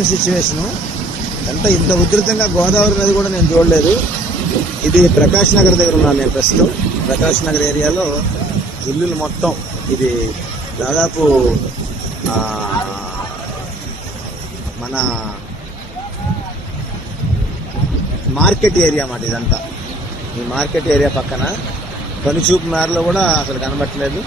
చూడలేని సిచ్యువేషను. ఇంత ఉధృతంగా గోదావరి నది కూడా నేను చూడలేదు. ఇది ప్రకాష్ నగర్ దగ్గర ఉన్నాను నేను ప్రస్తుతం. ప్రకాష్ నగర్ ఏరియాలో ఇల్లులు మొత్తం ఇది దాదాపు మన మార్కెట్ ఏరియా అన్నమాట ఇదంతా. ఈ మార్కెట్ ఏరియా పక్కన కనుచూపు మేరలో కూడా అసలు కనబట్టలేదు.